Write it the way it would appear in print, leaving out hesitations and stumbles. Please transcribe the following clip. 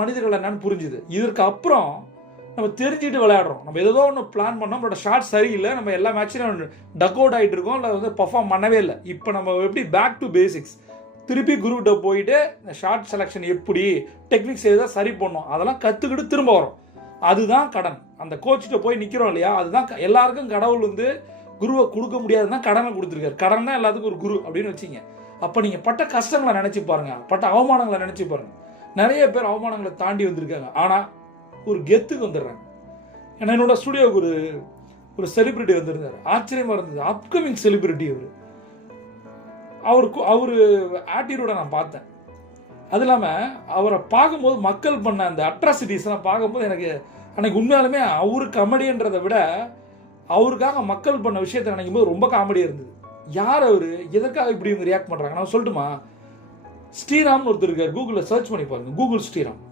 மனிதர்கள் என்னன்னு புரிஞ்சுது. இதற்கு அப்புறம் நம்ம தெரிஞ்சுட்டு விளையாடுறோம். நம்ம ஏதோ ஒன்று பிளான் பண்ணோம், நம்மளோட ஷாட் சரியில்லை, நம்ம எல்லா மேட்ச்லையும் டக் அவுட் ஆகிட்டு இருக்கோம், இல்லை வந்து பர்ஃபார்ம் பண்ணவே இல்லை. இப்போ நம்ம எப்படி பேக் டு பேசிக்ஸ் திருப்பி குருக்கிட்ட போயிட்டு இந்த ஷார்ட் செலெக்ஷன் எப்படி டெக்னிக்ஸ் எதாவது சரி பண்ணோம், அதெல்லாம் கற்றுக்கிட்டு திரும்ப வரோம். அதுதான் கடன். அந்த கோச்சிட்ட போய் நிற்கிறோம் இல்லையா, அதுதான் எல்லாருக்கும் கடவுள் வந்து குருவை கொடுக்க முடியாதுன்னா கடனை கொடுத்துருக்காரு. கடன் தான் எல்லாத்துக்கும் ஒரு குரு அப்படின்னு வச்சிங்க. அப்போ நீங்கள் பட்ட கஷ்டங்களை நினச்சி பாருங்கள், பட்ட அவமானங்களை நினச்சி பாருங்கள். நிறைய பேர் அவமானங்களை தாண்டி வந்திருக்காங்க, ஆனால் ஒரு கெத்துக்கு வந்துடுறாங்க. ஏன்னா என்னோட ஸ்டுடியோவுக்கு ஒரு செலிபிரிட்டி வந்திருந்தார், ஆச்சரியமாக இருந்தது. அப்கமிங் செலிபிரிட்டி அவர் ஆட்டிடியூடை நான் பார்த்தேன். அது இல்லாமல் அவரை பார்க்கும்போது மக்கள் பண்ண அந்த அட்ராசிட்டிஸ்லாம் பார்க்கும்போது எனக்கு அன்னைக்கு உண்மையாலுமே அவரு கமெடின்றதை விட அவருக்காக மக்கள் பண்ண விஷயத்தை நினைக்கும் போது ரொம்ப காமெடியாக இருந்தது. யார் அவர், எதற்காக இப்படி இவங்க ரியாக்ட் பண்ணுறாங்க நான் சொல்லட்டுமா? ஸ்ரீராம்னு ஒருத்தர் இருக்கார், கூகுளில் சர்ச் பண்ணி பாருங்கள், கூகுள் ஸ்ரீராம்.